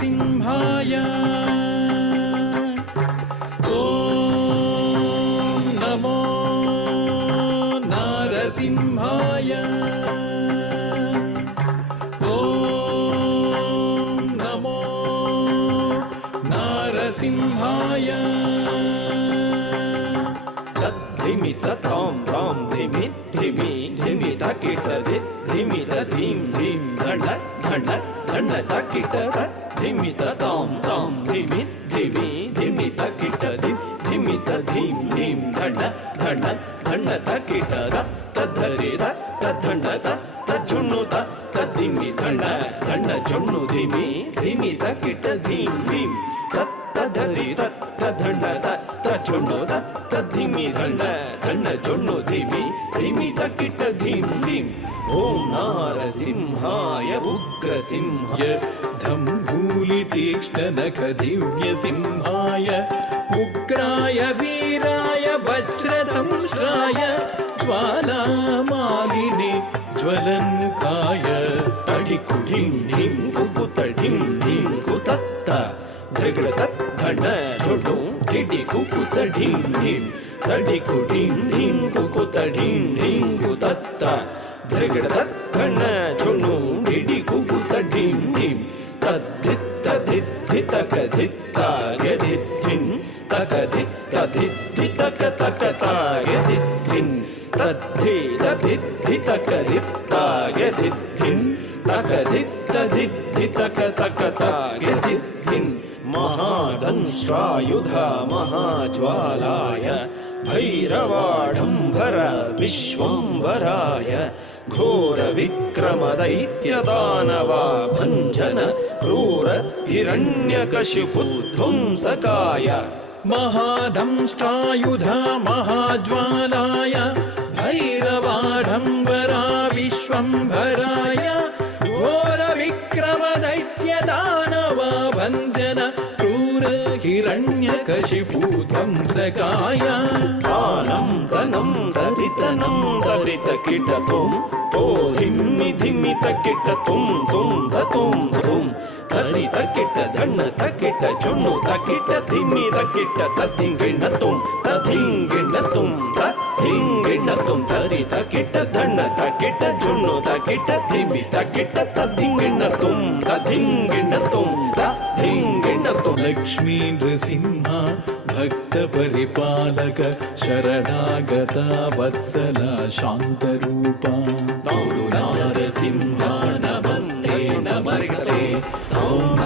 नारसिंहाय ॐ नमो नारसिंहाय ॐ नमो नारसिंहाय धिमि तां तां धिमि धिमि धिमि तकिट धिमि धीं धीं धण्ड धण्ड धण्ड तकिट धिमि तां तां धिमि धिमि धिमि तकिट धिमि धीं धीं धण्ड धण्ड धण्ड तकिट तद्धरे तद्धण्ड तज्जुण्णु तद्धिमि धण्ड धण्ड जुण्णु धिमि धिमि तकिट धीं धीं तद्धरि तद्धण्ड तज्जुण्णु तद्धिमि धण्ड धण्ड जुण्णु धिमि धिमि तकिट धीं धीं ॐ नारसिंहाय उग्रसिंहाय धम्भूलितीक्ष्णनख दिव्यसिंहाय उग्राय वीराय वज्रदंष्ट्राय ज्वालामालिने ज्वलन्मुखाय तडिकुढिं ढिं कुकुतडिं ढिं कुतत्त धृगृतत् धण्ड झुडु ढिडि कुकुतडिं ढिं तडिकुढिं ढिं कुकुतडिं ढिं कुतत्त धृगृतत् धण्ड झुडु ढिडि कुकुतडिं ढिं तद्धित्तधित्तकधित्तायधित्थिन् तकधित्तधित्तितकतकतायधित्थिन् तद्धितधित्तितकधित्तायधित्थिन् तकधित्तधित्तितकतकतायधित्थिन् महादंष्ट्रायुधा महाज्वालाय भैरवाढम्बर विश्वम्भराय घोरविक्रमदैत्यदानवा भञ्जन क्रूर हिरण्यकशिपुध्वंसकाय महादंष्ट्रायुधा महाज्वालाय भैरवाढम्बरा विश्वम्भराय घोरविक्रमदैत्यदानवा भञ्जन क्रूर हिरण्यकशिपुध्वंसकाय आनं तनं दरितनं दरितकिटतुं तो धिम्मि धिम्मि तकिटतुं तुं धतुं धुं तरितकिट धण्ड तकिट जुण्णु तकिट धिम्मि तकिट तद्धिङ्गिणतुं तद्धिङ्गिणतुं तद्धिङ्गिणतुं तरितकिट धण्ड तकिट जुण्णु तकिट धिम्मि तकिट तद्धिङ्गिणतुं तद्धिङ्गिणतुं तद्धिङ्गिणतुं लक्ष्मी नृसिंह भक्तपरिपालक शरणागता वत्सला शान्तरूपा नारसिंह नमस्ते नमस्ते ॐ